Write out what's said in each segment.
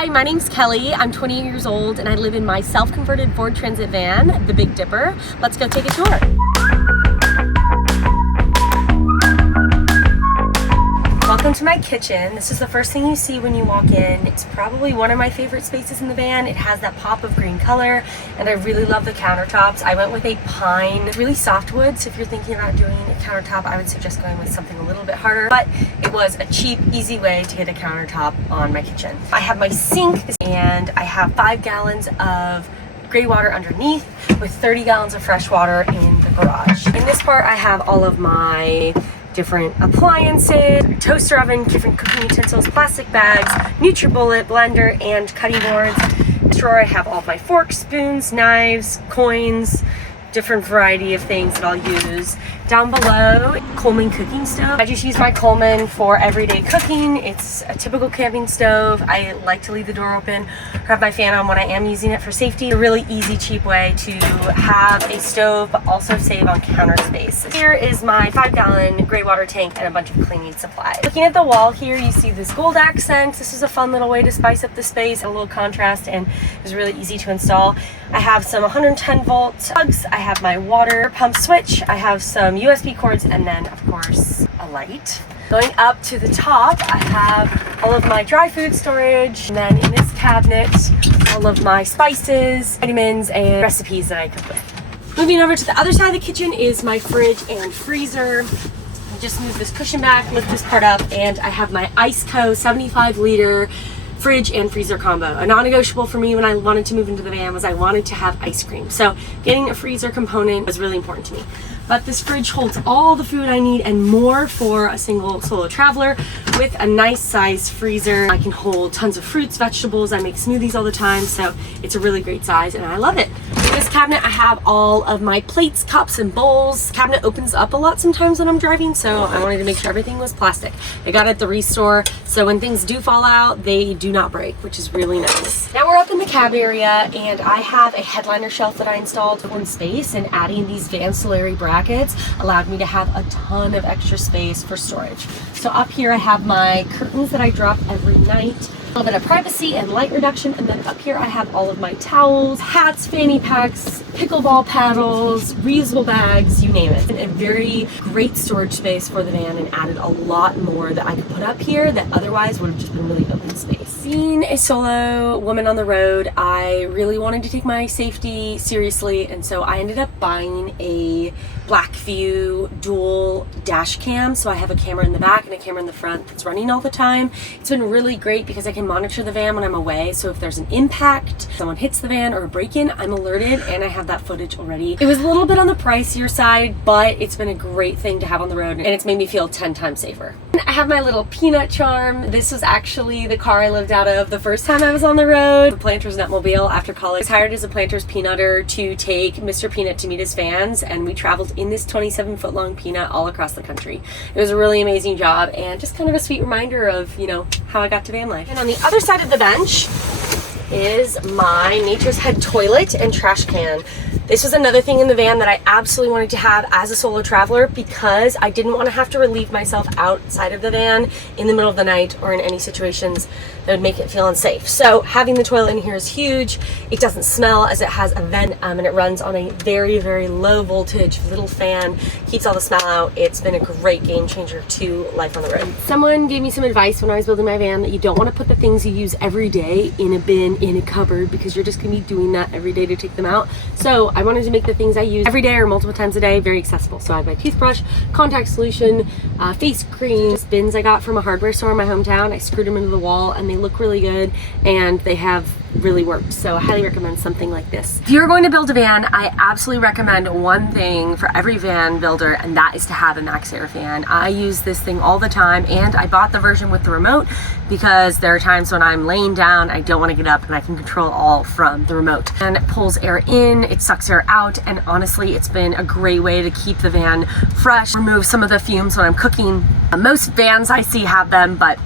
Hi, my name's Kelly. I'm 28 years old and I live in my self-converted Ford Transit van, the Big Dipper. Let's go take a tour. Welcome to my kitchen. This is the first thing you see when you walk in. It's probably one of my favorite spaces in the van. It has that pop of green color and I really love the countertops. I went with a pine, really soft wood, so if you're thinking about doing a countertop, I would suggest going with something a little bit harder, but it was a cheap, easy way to get a countertop on my kitchen. I have my sink and I have 5 gallons of gray water underneath with 30 gallons of fresh water in the garage. In this part, I have all of my different appliances, toaster oven, different cooking utensils, plastic bags, NutriBullet, blender, and cutting boards. In this drawer I have all of my forks, spoons, knives, coins, different variety of things that I'll use. Down below, Coleman cooking stove. I just use my Coleman for everyday cooking. It's a typical camping stove. I like to leave the door open or have my fan on when I am using it for safety. A really easy, cheap way to have a stove but also save on counter space. Here is my 5-gallon gray water tank and a bunch of cleaning supplies. Looking at the wall here, you see this gold accent. This is a fun little way to spice up the space, a little contrast, and it was really easy to install. I have some 110 volt plugs. I have my water pump switch. I have some USB cords, and then of course a light. Going up to the top, I have all of my dry food storage, and then in this cabinet, all of my spices, vitamins, and recipes that I cook with. Moving over to the other side of the kitchen is my fridge and freezer. I just move this cushion back, lift this part up, and I have my Iceco 75-liter fridge and freezer combo. A non-negotiable for me when I wanted to move into the van was I wanted to have ice cream. So getting a freezer component was really important to me. But this fridge holds all the food I need and more for a single solo traveler with a nice size freezer. I can hold tons of fruits, vegetables. I make smoothies all the time, so it's a really great size and I love it. In this cabinet, I have all of my plates, cups, and bowls. The cabinet opens up a lot sometimes when I'm driving, so I wanted to make sure everything was plastic. I got it at the restore, so when things do fall out, they do not break, which is really nice. Now we're up in the cab area, and I have a headliner shelf that I installed for space, and adding these Vancillary brackets allowed me to have a ton of extra space for storage. So up here I have my curtains that I drop every night, a little bit of privacy and light reduction, and then up here I have all of my towels, hats, fanny packs, pickleball paddles, reusable bags, you name it. And a very great storage space for the van, and added a lot more that I could put up here that otherwise would have just been really open space. Being a solo woman on the road, I really wanted to take my safety seriously, and so I ended up buying a Blackview dual dash cam. So I have a camera in the back and a camera in the front that's running all the time. It's been really great because I can monitor the van when I'm away. So if there's an impact, someone hits the van or a break-in, I'm alerted and I have that footage already. It was a little bit on the pricier side, but it's been a great thing to have on the road and it's made me feel 10 times safer. I have my little peanut charm. This was actually the car I lived out of the first time I was on the road. The Planters Nutmobile after college. I was hired as a Planters peanutter to take Mr. Peanut to meet his fans, and we traveled in this 27-foot long peanut all across the country. It was a really amazing job and just kind of a sweet reminder of, you know, how I got to van life. And on the other side of the bench is my Nature's Head toilet and trash can. This was another thing in the van that I absolutely wanted to have as a solo traveler because I didn't want to have to relieve myself outside of the van in the middle of the night or in any situations that would make it feel unsafe. So having the toilet in here is huge. It doesn't smell as it has a vent and it runs on a very, very low voltage little fan, keeps all the smell out. It's been a great game changer to life on the road. Someone gave me some advice when I was building my van that you don't want to put the things you use every day in a bin, in a cupboard, because you're just going to be doing that every day to take them out. So I wanted to make the things I use every day or multiple times a day very accessible. So I have my toothbrush, contact solution, face cream, just bins I got from a hardware store in my hometown. I screwed them into the wall and they look really good and they have really worked. So I highly recommend something like this. If you're going to build a van, I absolutely recommend one thing for every van builder, and that is to have a MaxxAir Fan. I use this thing all the time, and I bought the version with the remote because there are times when I'm laying down, I don't want to get up, and I can control all from the remote. And it pulls air in, it sucks air out, and honestly, it's been a great way to keep the van fresh, remove some of the fumes when I'm cooking. Most vans I see have them, but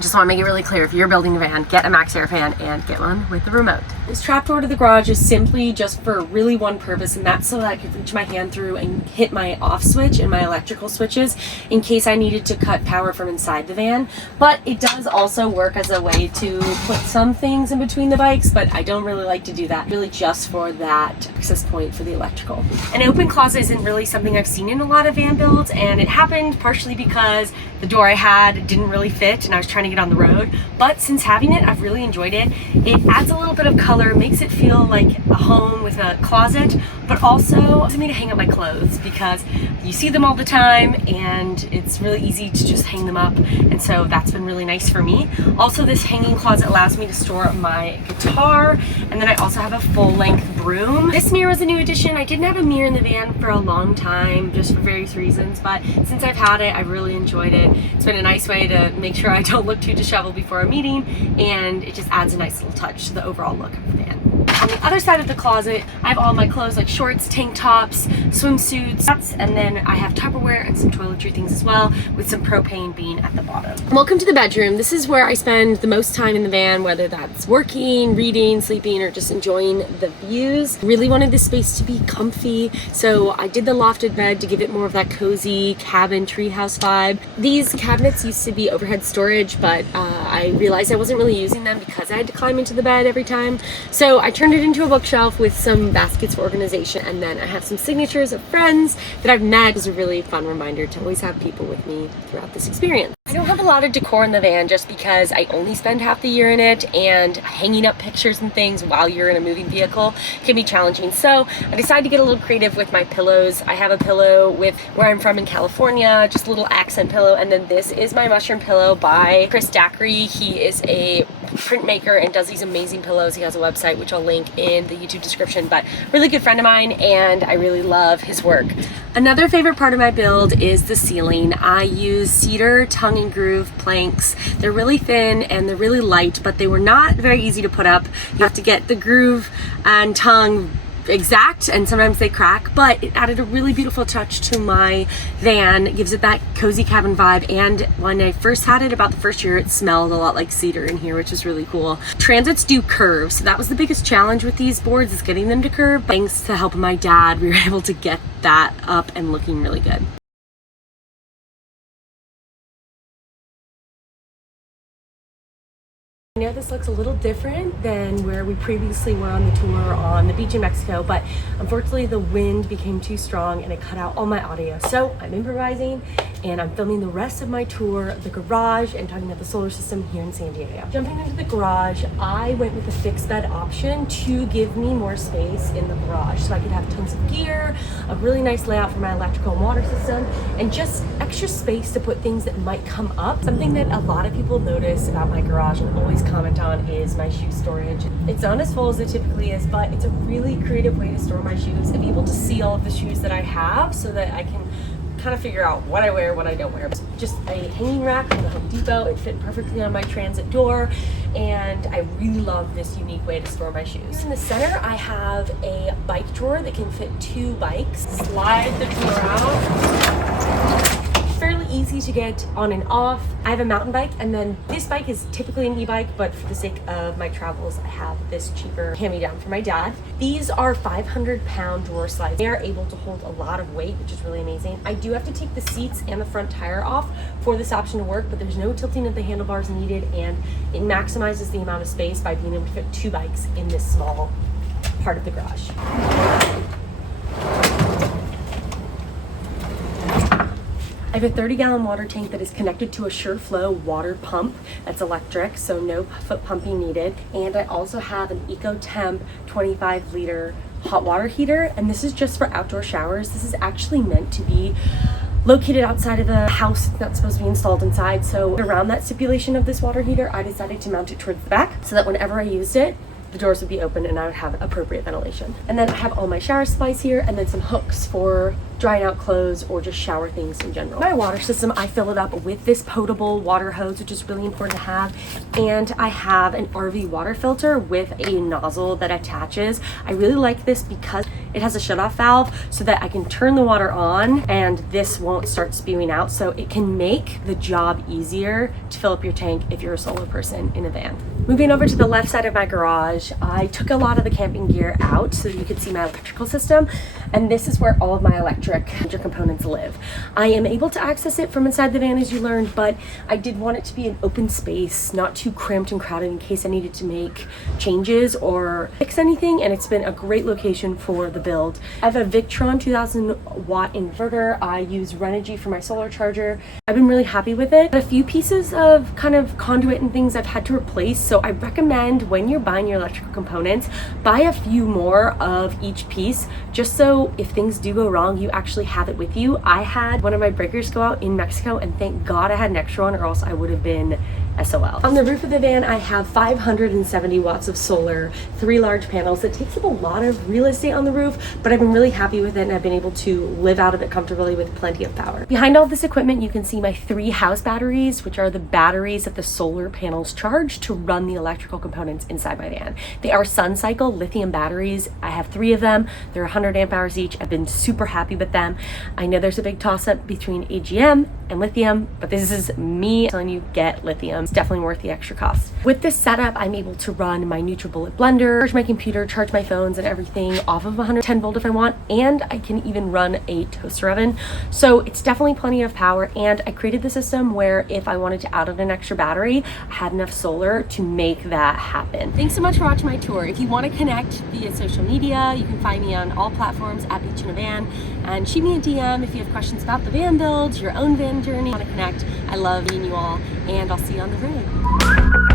Just want to make it really clear, if you're building a van, get a MaxxAir Fan and get one with the remote. This trapdoor to the garage is simply just for really one purpose, and that's so that I could reach my hand through and hit my off switch and my electrical switches in case I needed to cut power from inside the van. But it does also work as a way to put some things in between the bikes, but I don't really like to do that, really just for that access point for the electrical. An open closet isn't really something I've seen in a lot of van builds, and it happened partially because the door I had didn't really fit and I was trying to get on the road. But since having it, I've really enjoyed it. It adds a little bit of color, makes it feel like a home with a closet, but also allows me to hang up my clothes because you see them all the time and it's really easy to just hang them up, and so that's been really nice for me. Also, this hanging closet allows me to store my guitar, and then I also have a full-length broom. This mirror was a new addition. I didn't have a mirror in the van for a long time just for various reasons, but since I've had it, I've really enjoyed it. It's been a nice way to make sure I don't look too disheveled before a meeting, and it just adds a nice little touch to the overall look of the van. On the other side of the closet, I have all my clothes like shorts, tank tops, swimsuits, and then I have Tupperware and some toiletry things as well, with some propane being at the bottom. Welcome to the bedroom. This is where I spend the most time in the van, whether that's working, reading, sleeping, or just enjoying the views. Really wanted this space to be comfy, so I did the lofted bed to give it more of that cozy cabin treehouse vibe. These cabinets used to be overhead storage, but I realized I wasn't really using them because I had to climb into the bed every time. So I turned it into a bookshelf with some baskets for organization, and then I have some signatures of friends that I've met. It was a really fun reminder to always have people with me throughout this experience. I don't have a lot of decor in the van just because I only spend half the year in it, and hanging up pictures and things while you're in a moving vehicle can be challenging. So I decided to get a little creative with my pillows. I have a pillow with where I'm from in California, just a little accent pillow, and then this is my mushroom pillow by Chris Dackery. He is a printmaker and does these amazing pillows. He has a website which I'll link in the YouTube description, but really good friend of mine, and I really love his work. Another favorite part of my build is the ceiling. I use cedar tongue and groove planks. They're really thin and they're really light, but they were not very easy to put up. You have to get the groove and tongue exact, and sometimes they crack, but it added a really beautiful touch to my van. It gives it that cozy cabin vibe, and when I first had it, about the first year, it smelled a lot like cedar in here, which was really cool. Transits do curve, so that was the biggest challenge with these boards, is getting them to curve. Thanks to help of my dad, we were able to get that up and looking really good. I know this looks a little different than where we previously were on the tour on the beach in Mexico, but unfortunately the wind became too strong and it cut out all my audio. So I'm improvising and I'm filming the rest of my tour, the garage, and talking about the solar system here in San Diego. Jumping into the garage, I went with the fixed bed option to give me more space in the garage so I could have tons of gear, a really nice layout for my electrical and water system, and just extra space to put things that might come up. Something that a lot of people notice about my garage and always comment on is my shoe storage. It's not as full as it typically is, but it's a really creative way to store my shoes and be able to see all of the shoes that I have so that I can kind of figure out what I wear, what I don't wear. Just a hanging rack from the Home Depot. It fit perfectly on my transit door, and I really love this unique way to store my shoes. In the center, I have a bike drawer that can fit 2 bikes. Slide the drawer out. Fairly easy to get on and off. I have a mountain bike, and then this bike is typically an e-bike, but for the sake of my travels, I have this cheaper hand-me-down for my dad. These are 500-pound drawer slides. They are able to hold a lot of weight, which is really amazing. I do have to take the seats and the front tire off for this option to work, but there's no tilting of the handlebars needed, and it maximizes the amount of space by being able to fit 2 bikes in this small part of the garage. I have a 30-gallon water tank that is connected to a SureFlow water pump that's electric, so no foot pumping needed. And I also have an EcoTemp 25-liter hot water heater, and this is just for outdoor showers. This is actually meant to be located outside of a house. It's not supposed to be installed inside, so around that stipulation of this water heater, I decided to mount it towards the back so that whenever I used it, the doors would be open and I would have appropriate ventilation. And then I have all my shower supplies here, and then some hooks for drying out clothes or just shower things in general. My water system, I fill it up with this potable water hose, which is really important to have. And I have an RV water filter with a nozzle that attaches. I really like this because it has a shutoff valve so that I can turn the water on and this won't start spewing out. So it can make the job easier to fill up your tank if you're a solo person in a van. Moving over to the left side of my garage, I took a lot of the camping gear out so you could see my electrical system. And this is where all of my electric components live. I am able to access it from inside the van, as you learned, but I did want it to be an open space, not too cramped and crowded in case I needed to make changes or fix anything. And it's been a great location for the build. I have a Victron 2000 watt inverter. I use Renogy for my solar charger. I've been really happy with it. A few pieces of kind of conduit and things I've had to replace. So I recommend when you're buying your electrical components, buy a few more of each piece, just so if things do go wrong, you actually have it with you. I had one of my breakers go out in Mexico, and thank God I had an extra one, or else I would have been SOL. On the roof of the van, I have 570 watts of solar, 3 large panels. It takes up a lot of real estate on the roof, but I've been really happy with it, and I've been able to live out of it comfortably with plenty of power. Behind all this equipment, you can see my 3 house batteries, which are the batteries that the solar panels charge to run the electrical components inside my van. They are sun cycle lithium batteries. I have 3 of them. They're 100 amp hours each. I've been super happy with them. I know there's a big toss up between AGM and lithium, but this is me telling you, get lithium. It's definitely worth the extra cost. With this setup, I'm able to run my NutriBullet blender, charge my computer, charge my phones and everything off of 110 volt if I want, and I can even run a toaster oven. So it's definitely plenty of power, and I created the system where if I wanted to add on an extra battery, I had enough solar to make that happen. Thanks so much for watching my tour. If you want to connect via social media, you can find me on all platforms at Beach in a Van, and shoot me a DM if you have questions about the van builds, your own van journey, want to connect. I love meeting you all, and I'll see you on the road.